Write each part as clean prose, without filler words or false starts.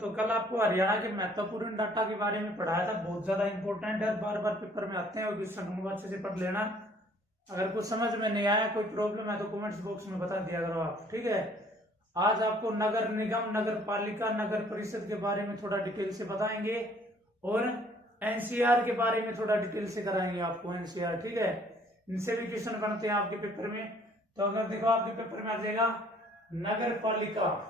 दोस्तों, कल आपको हरियाणा के महत्वपूर्ण डाटा के बारे में पढ़ाया था। बहुत ज्यादा इंपॉर्टेंट है, बार बार पेपर में आते हैं और क्वेश्चन को अच्छे से पढ़ लेना। अगर कुछ समझ में नहीं आया, कोई प्रॉब्लम है तो कमेंट्स बॉक्स में बता दिया करो आप, ठीक है। आज आपको नगर निगम, नगर पालिका, नगर परिषद के बारे में थोड़ा डिटेल से बताएंगे और एनसीआर के बारे में थोड़ा डिटेल से कराएंगे आपको, एनसीआर, ठीक है। इनसे भी क्वेश्चन बनते हैं आपके पेपर में। तो अगर देखो आपके पेपर में आ जाएगा नगर पालिका,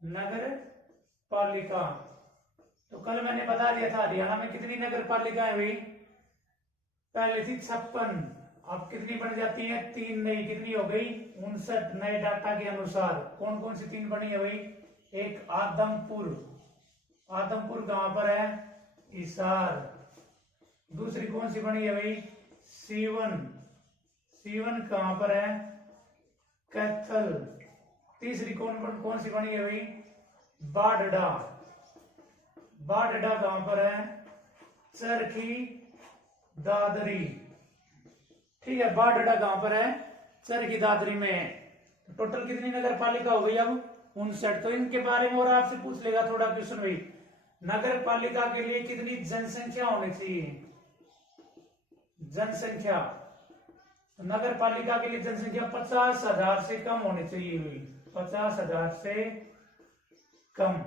नगर पालिका। तो कल मैंने बता दिया था हरियाणा में कितनी नगर पालिकाएं हुई। पहले थी 56, अब कितनी बन जाती है? 3 नई, कितनी हो गई? 59 नए डाटा के अनुसार। कौन कौन सी 3 बनी है भाई? एक आदमपुर, आदमपुर कहां पर है? हिसार। दूसरी कौन सी बनी है भाई? सीवन, सीवन कहां पर है? कैथल। तीसरी कौन सी बनी है भाई? बाढ़डा, बाढ़डा कहां पर है? चरखी दादरी, ठीक है। बाढ़डा कहां पर है? चरखी दादरी में। तो टोटल कितनी नगर पालिका हो गई अब? 59। तो इनके बारे में और आपसे पूछ लेगा थोड़ा क्वेश्चन भाई, नगर पालिका के लिए कितनी जनसंख्या होनी चाहिए? जनसंख्या, तो नगर पालिका के लिए जनसंख्या 50,000 से कम होनी चाहिए भाई, 50,000 से कम,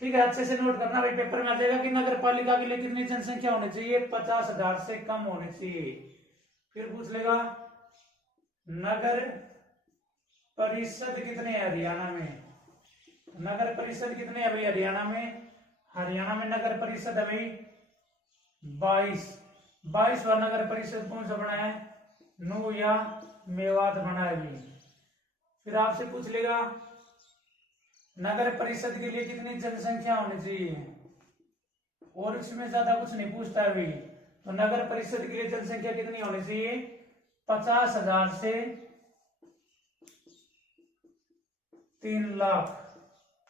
ठीक है। अच्छे से नोट करना भाई, पेपर में आ जाएगा कि नगर पालिका के लिए कितनी जनसंख्या होनी चाहिए? 50,000 से कम होनी चाहिए। फिर पूछ लेगा नगर परिषद कितने है हरियाणा में? नगर परिषद कितने है भाई हरियाणा में? हरियाणा में नगर परिषद है भाई 22वां नगर परिषद कौन सा बना है? नू या मेवात बना है भाई। फिर आपसे पूछ लेगा नगर परिषद के लिए कितनी जनसंख्या होनी चाहिए, और इसमें ज्यादा कुछ नहीं पूछता है भाई। तो नगर परिषद के लिए जनसंख्या कितनी होनी चाहिए? 50,000 से 3 लाख।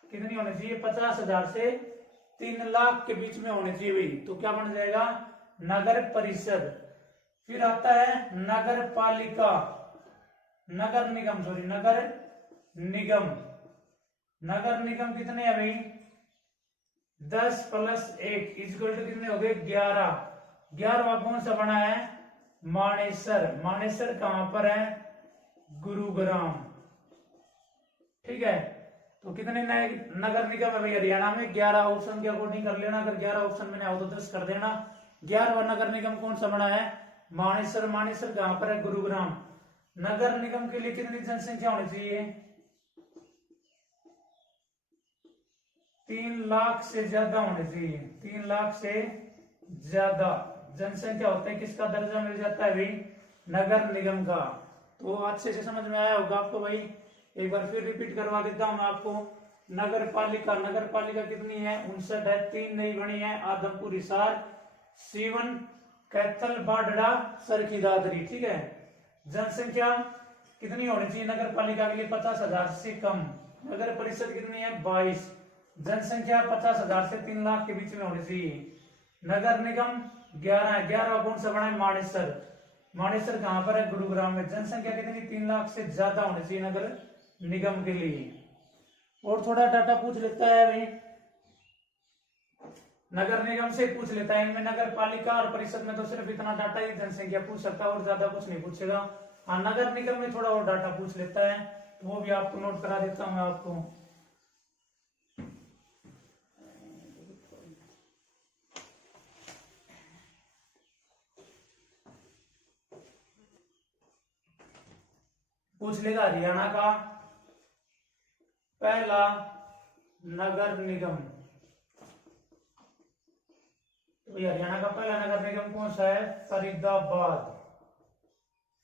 कितनी होनी चाहिए? 50,000 से 3 लाख के बीच में होनी चाहिए भाई। तो क्या बन जाएगा? नगर परिषद। फिर आता है नगर पालिका, नगर निगम, सॉरी नगर निगम। नगर निगम कितने हैं भाई? 10 + 1 इक्वल टू कितने हो गए? 11। 11वां कौन सा बना है? मानेसर। मानेसर कहां पर है? गुरुग्राम, ठीक है। तो कितने नए नगर निगम है भाई हरियाणा में? 11। ऑप्शन के अकॉर्डिंग कर लेना, अगर 11 ऑप्शन में आओ तो 10 कर देना। 11वां नगर निगम कौन सा बना है? मानेसर। मानेसर कहां पर है? गुरुग्राम। नगर निगम के लिए कितनी जनसंख्या होनी चाहिए? 3 लाख से ज्यादा होनी चाहिए, 3 लाख से ज्यादा जनसंख्या होते है किसका दर्जा मिल जाता है भाई? नगर निगम का। तो अच्छे से समझ में आया होगा आपको भाई। एक बार फिर रिपीट करवा देता हूं मैं आपको। नगर पालिका, नगर पालिका कितनी है? 59 है। 3 नई बनी है, आदमपुर, हिसार, सीवन, कैथल, बाढ़डा, सरखी दादरी, ठीक है। जनसंख्या कितनी होनी चाहिए नगर पालिका के लिए? 50,000 से कम। नगर परिषद कितनी है? 22। जनसंख्या 50,000 से 3 लाख के बीच में होनी चाहिए। नगर निगम 11 है। 11वां कौन सा बना है? मानेसर। मानेसर कहां पर है? गुरुग्राम में। जनसंख्या कितनी? 3 लाख से ज्यादा होनी चाहिए नगर निगम के लिए। और थोड़ा डाटा पूछ लेता है भाई, नगर निगम से पूछ लेता है। इनमें नगर पालिका और परिषद में तो सिर्फ इतना डाटा ही जनसंख्या पूछ सकता है और ज्यादा कुछ नहीं पूछेगा। हाँ, नगर निगम में थोड़ा और डाटा पूछ लेता है, तो वो भी आपको नोट करा देता हूं मैं आपको। पूछ लेगा हरियाणा का पहला नगर निगम। तो हरियाणा का पहला नगर निगम कौन सा है? फरीदाबाद।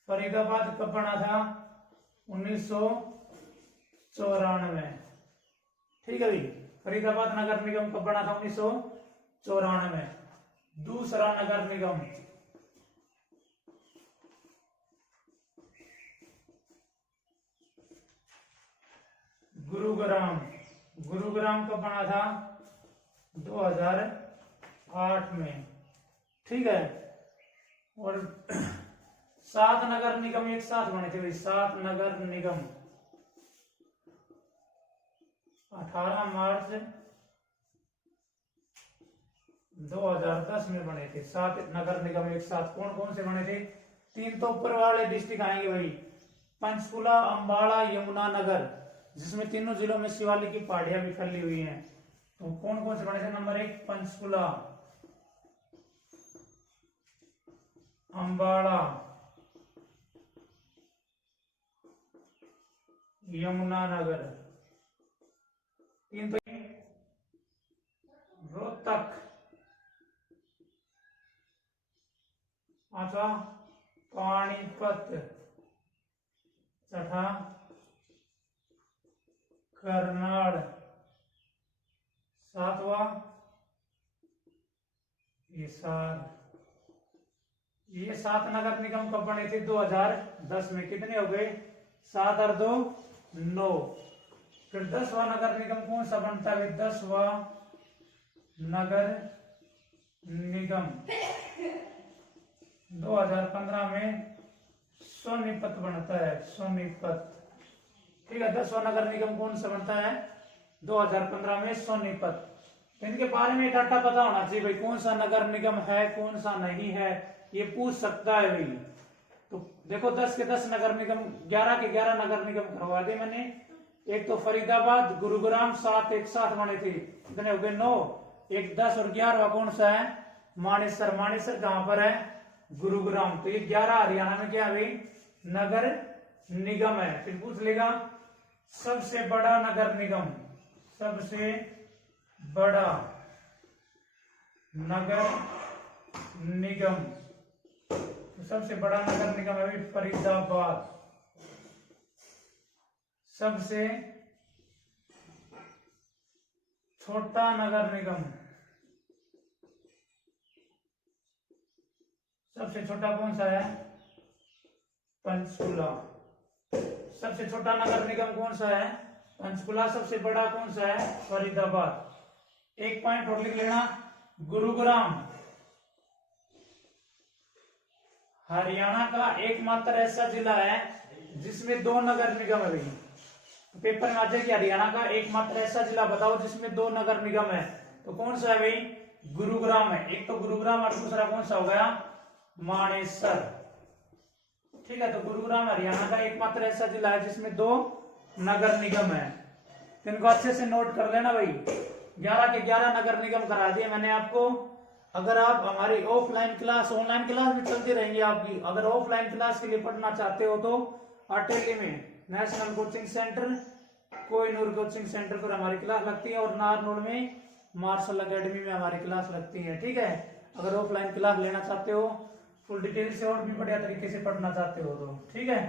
फरीदाबाद कब बना था? 1994, ठीक है भाई। फरीदाबाद नगर निगम कब बना था? 1994। दूसरा नगर निगम गुरुग्राम। गुरुग्राम कब बना था? 2008 में, ठीक है। और 7 नगर निगम एक साथ बने थे भाई, 7 नगर निगम। 18 मार्च 2010 में बने थे 7 नगर निगम एक साथ। कौन कौन से बने थे? 3 तो ऊपर वाले डिस्ट्रिक्ट आएंगे भाई, पंचकुला, अंबाला, यमुनानगर, जिसमें तीनों जिलों में शिवालिक की पहाड़ियां भी फैली हुई हैं। तो कौन कौन से बने थे? नंबर 1 पंचकुला, अंबाला, यमुनानगर। 3 तो रोहतक, 5वां पानीपत, 6ठा करनाल, 7वां हिसार। ये 7 नगर निगम कब बने थे? 2010 में। कितने हो गए? 7 और 2 9। फिर 10वां नगर निगम कौन सा बनता है? 10वां नगर निगम 2015 में सोनीपत बनता है, सोनीपत। ठीक है, 10वां नगर निगम कौन सा बनता है? 2015 में सोनीपत। इनके बारे में डाटा पता होना चाहिए भाई, कौन सा नगर निगम है, कौन सा नहीं है, ये पूछ सकता है भाई। तो देखो 10 के 10 नगर निगम, 11 के 11 नगर निगम करवा दे मैंने। एक तो फरीदाबाद, गुरुग्राम, 7 एक साथ बने थे, कितने हो गए? 9। एक 10 और 11वां कौन सा है? मानेसर। मानेसर कहां पर है? गुरुग्राम। तो ये 11 हरियाणा में क्या है भाई? नगर निगम है। फिर पूछ लेगा सबसे बड़ा नगर निगम, सबसे बड़ा नगर निगम। तो सबसे बड़ा नगर निगम है फरीदाबाद। सबसे छोटा नगर निगम, सबसे छोटा कौन सा है? पंचकुला। सबसे छोटा नगर निगम कौन सा है? पंचकुला। सबसे बड़ा कौन सा है? फरीदाबाद। एक पॉइंट और लिख लेना, गुरुग्राम हरियाणा का एकमात्र ऐसा जिला है जिसमें 2 नगर निगम है भाई। तो पेपर में आ जाए कि हरियाणा का एकमात्र ऐसा जिला बताओ जिसमें 2 नगर निगम है, तो कौन सा है भाई? गुरुग्राम है। एक तो गुरुग्राम और दूसरा कौन सा हो गया? मानेसर। ठीक है, तो गुरुग्राम हरियाणा का एकमात्र ऐसा जिला है जिसमें 2 नगर निगम है। तो इनको अच्छे से नोट कर लेना भाई। 11 के 11 नगर निगम करा दिए मैंने आपको। अगर आप हमारी ऑफलाइन क्लास, ऑनलाइन क्लास भी चलती रहेंगी आपकी, अगर ऑफलाइन क्लास के लिए पढ़ना चाहते हो तो अटेली में national coaching centre, Kohinoor coaching centre पर हमारी क्लास लगती है, और नारनौल में मार्शल एकेडमी में हमारी क्लास लगती है। ठीक है, अगर ऑफलाइन क्लास लेना चाहते हो, फुल डिटेल से और भी बढ़िया तरीके से पढ़ना चाहते हो तो ठीक है।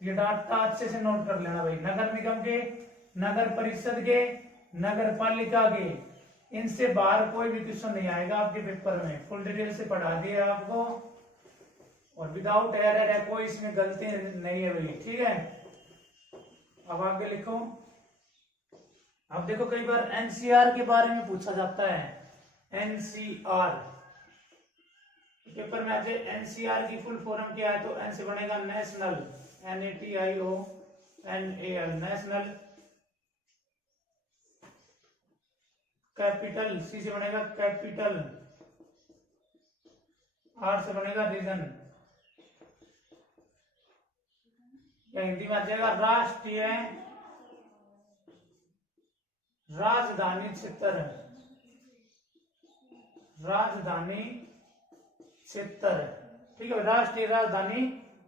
तो ये डाटा अच्छे से नोट कर लेना भाई। नगर निगम के, नगर परिषद के, नगर पालिका के, इनसे बाहर कोई भी क्वेश्चन नहीं आएगा आपके पेपर में। फुल डिटेल से पढ़ा दिया आपको और विदाउट एरर है, कोई इसमें गलती नहीं है भाई। ठीक है, अब आगे लिखो। अब देखो कई बार एनसीआर के बारे में पूछा जाता है। एनसीआर पेपर में आज एनसीआर की फुल फॉर्म क्या है? तो एन से बनेगा नेशनल, NATIONAL, नेशनल। कैपिटल, सी से बनेगा कैपिटल, आर से बनेगा रीजन, या हिंदी में आ जाएगा राष्ट्रीय राजधानी क्षेत्र, राजधानी क्षेत्र। ठीक है, राष्ट्रीय राजधानी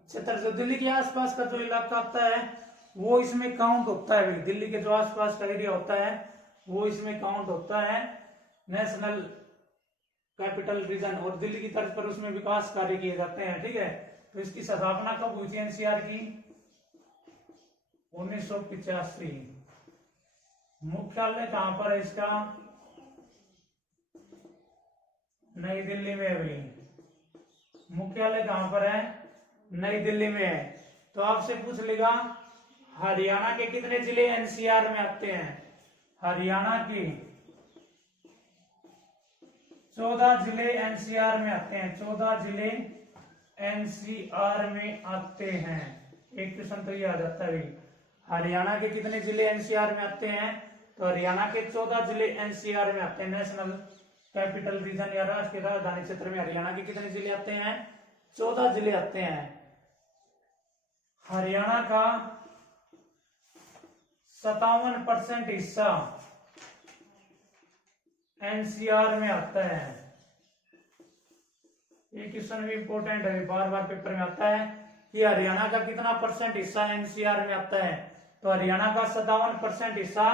क्षेत्र। जो दिल्ली के आसपास का जो इलाका आता है वो इसमें काउंट होता है। दिल्ली के जो आसपास का एरिया होता है वो इसमें काउंट होता है नेशनल कैपिटल रीजन, और दिल्ली की तर्ज पर उसमें विकास कार्य किए जाते हैं। ठीक है, तो इसकी स्थापना कब हुई थी एनसीआर की? 1985। मुख्यालय कहां पर है इसका? नई दिल्ली में है भाई। मुख्यालय कहां पर है? नई दिल्ली में है। तो आपसे पूछ लेगा हरियाणा के कितने जिले एनसीआर में आते हैं? हरियाणा के 14 जिले एनसीआर में आते हैं। 14 जिले एनसीआर में आते हैं। एक क्वेश्चन तो ये आ जाता है भाई, हरियाणा के कितने जिले एनसीआर में आते हैं? तो हरियाणा के 14 जिले एनसीआर में आते हैं, नेशनल कैपिटल रीजन या राष्ट्रीय राजधानी क्षेत्र में हरियाणा के कितने जिले आते हैं? 14 जिले आते हैं। हरियाणा का 57% हिस्सा एनसीआर में आता है। ये क्वेश्चन भी इंपॉर्टेंट है, बार बार पेपर में आता है कि हरियाणा का कितना परसेंट हिस्सा एनसीआर में आता है। तो हरियाणा का 57% हिस्सा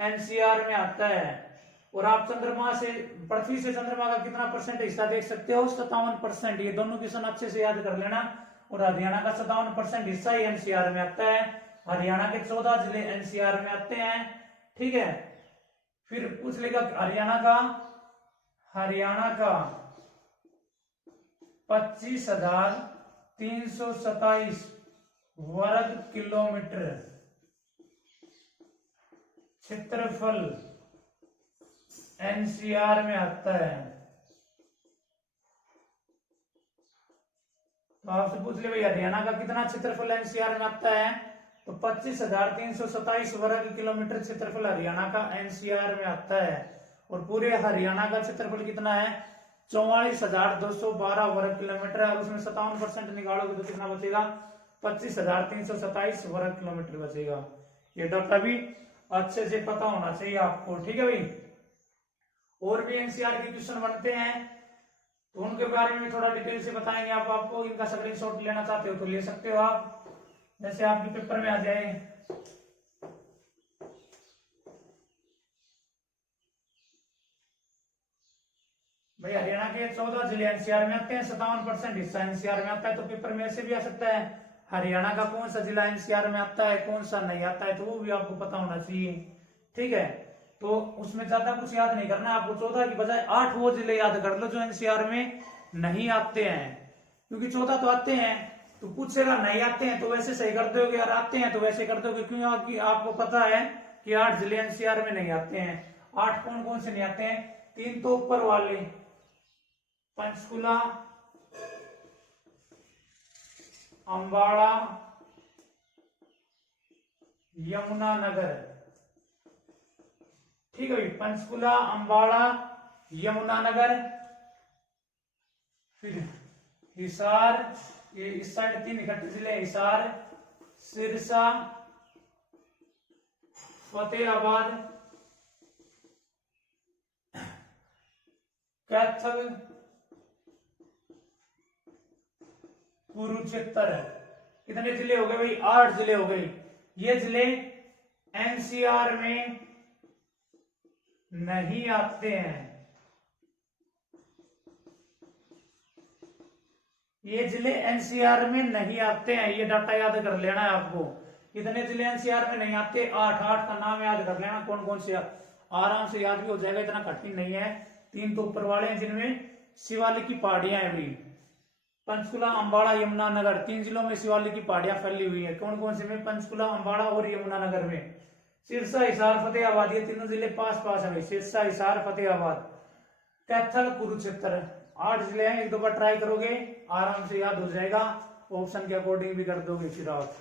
एनसीआर में आता है। और आप चंद्रमा से, पृथ्वी से चंद्रमा का कितना परसेंट हिस्सा देख सकते हो? 57%। ये दोनों क्वेश्चन अच्छे से याद कर लेना। और हरियाणा का 57% हिस्सा ही एनसीआर में आता है। हरियाणा के 14 जिले एनसीआर में आते हैं, ठीक है। फिर पूछ लेगा हरियाणा का 25,327 वर्ग किलोमीटर क्षेत्रफल एनसीआर में आता है। तो आपसे पूछ ले भाई हरियाणा का कितना क्षेत्रफल एनसीआर में आता है? तो 25,327 वर्ग किलोमीटर क्षेत्रफल हरियाणा का एनसीआर में आता है। और पूरे हरियाणा का क्षेत्रफल कितना है? 44,212 वर्ग किलोमीटर है। और उसमें 57% निकालोगे तो कितना बचेगा? 25,327 वर्ग किलोमीटर बचेगा। ये डाटा भी अच्छे से पता होना चाहिए आपको, ठीक है भाई। और भी एनसीआर के क्वेश्चन बनते हैं तो उनके बारे में थोड़ा डिटेल से बताएंगे आपको। इनका स्क्रीनशॉट लेना चाहते हो तो ले सकते हो आप, जैसे आपके पेपर में आ जाए। भाई हरियाणा के 14 जिले एनसीआर में आते हैं, 57% हिस्सा एनसीआर में आता है। तो पेपर में ऐसे भी आ सकता है हरियाणा का कौन सा जिला एनसीआर में आता है, कौन सा नहीं आता है, तो वो भी आपको पता होना चाहिए, ठीक है। तो उसमें ज्यादा कुछ याद नहीं करना आपको, 14 की बजाय 8 वो जिले याद कर लो जो एनसीआर में नहीं आते हैं। क्योंकि 14 तो आते हैं, तो पूछेगा नहीं आते हैं तो वैसे सही कर दोगे, और आते हैं तो वैसे कर दोगे। क्योंकि आपको पता है कि 8 जिले एनसीआर में नहीं आते हैं। 8 कौन कौन से नहीं आते हैं? 3 तो ऊपर वाले, पंचकुला, अंबाला, यमुनानगर, ठीक है भाई। पंचकुला, अंबाला, यमुनानगर, फिर हिसार, ये इस साइड 3 इकट्ठे जिले, हिसार, सिरसा, फतेहाबाद, कैथल, कुरुक्षेत्र। कितने जिले हो गए भाई? 8 जिले हो गए। ये जिले एनसीआर में नहीं आते हैं। ये जिले एनसीआर में नहीं आते हैं, ये डाटा याद कर लेना है आपको। कितने जिले एनसीआर में नहीं आते? 8 का नाम याद कर लेना कौन कौन से, आराम से याद भी हो जाएगा, इतना कठिन नहीं है। 3 तो ऊपर वाले हैं जिनमें शिवालिक की पहाड़ियां हैं भाई। पंचकुला, अंबाला, यमुनानगर, 3 जिलों में शिवालिक की पहाड़ियां फैली हुई है। कौन कौन से में? पंचकुला, अंबाला और यमुनानगर में। सिरसा, हिसार, फतेहाबाद, ये तीनों जिले पास पास है भाई। सिरसा, हिसार, फतेहाबाद, कैथल, कुरुक्षेत्र, 8 जिले हैं। एक दो बार ट्राई करोगे आराम से याद हो जाएगा, ऑप्शन के अकॉर्डिंग भी कर दोगे, फिर आप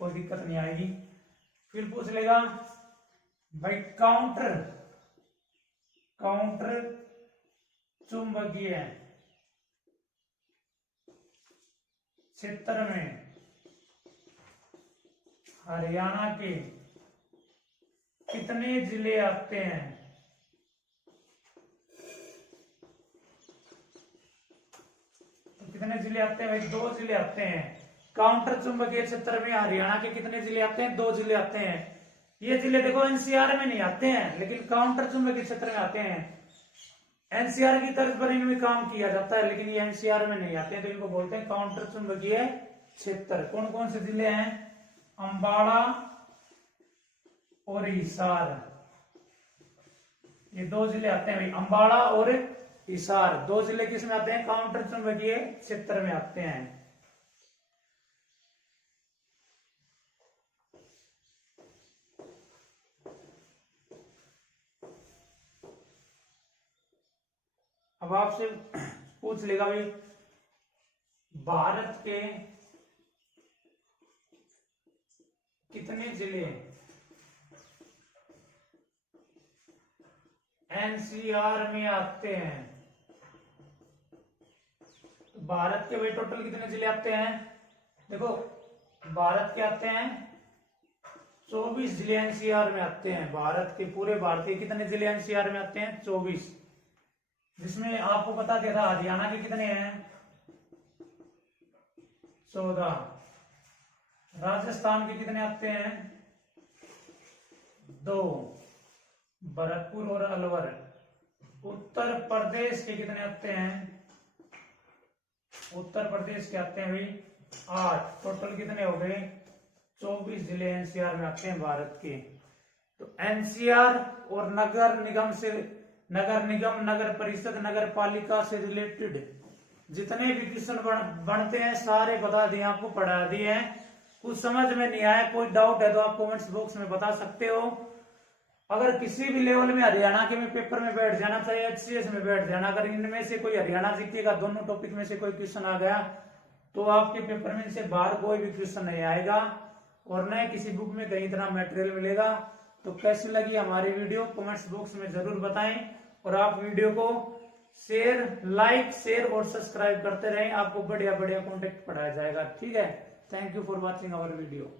कोई दिक्कत नहीं आएगी। फिर पूछ लेगा भाई काउंटर चुंबकीय क्षेत्र में हरियाणा के कितने जिले आते हैं? तो कितने जिले आते हैं भाई? 2 जिले आते हैं। काउंटर चुंबकीय क्षेत्र में हरियाणा के कितने जिले आते हैं? 2 जिले आते हैं। ये जिले देखो एनसीआर में नहीं आते हैं, लेकिन काउंटर चुंबकीय क्षेत्र में आते हैं। एनसीआर की तर्ज पर इनमें काम किया जाता है, लेकिन ये एनसीआर में नहीं आते हैं, तो इनको बोलते हैं काउंटर चुंबकीय क्षेत्र। कौन कौन से जिले हैं? अंबाला और हिसार, ये 2 जिले आते हैं भाई। अंबाला और हिसार 2 जिले किस में आते हैं? काउंटर चुंबकीय क्षेत्र में आते हैं। अब आपसे पूछ लेगा भाई भारत के कितने जिले एनसीआर में आते हैं। तो भारत के भाई टोटल कितने जिले आते हैं? देखो भारत के आते हैं 24 जिले एनसीआर में आते हैं। भारत के पूरे भारत के कितने जिले एनसीआर में आते हैं? 24। जिसमें आपको बता दिया था हरियाणा के कितने हैं? 14। राजस्थान के कितने आते हैं? 2, भरतपुर और अलवर। उत्तर प्रदेश के कितने आते हैं? उत्तर प्रदेश के आते हैं भाई 8। टोटल कितने हो गए? 24 जिले एनसीआर में आते हैं भारत के। तो एनसीआर और नगर निगम से, नगर निगम, नगर परिषद, नगर पालिका से रिलेटेड जितने भी क्वेश्चन बनते हैं सारे बता दिए, आपको पढ़ा दिए हैं। कुछ समझ में नहीं आया, कोई डाउट है तो आप कमेंट्स बॉक्स में बता सकते हो। अगर किसी भी लेवल में हरियाणा के में पेपर में बैठ जाना, चाहे एचसीएस में बैठ जाना, अगर इनमें से कोई हरियाणा जीके का दोनों टॉपिक में से कोई क्वेश्चन आ गया तो आपके पेपर में से बाहर कोई भी क्वेश्चन नहीं आएगा और न किसी बुक में कहीं इतना मटेरियल मिलेगा। तो कैसी लगी हमारी वीडियो कमेंट्स बॉक्स में जरूर बताएं और आप वीडियो को शेयर, लाइक, शेयर और सब्सक्राइब करते रहें। आपको बढ़िया बढ़िया कॉन्टेक्ट पढ़ाया जाएगा। ठीक है, thank you for watching our video.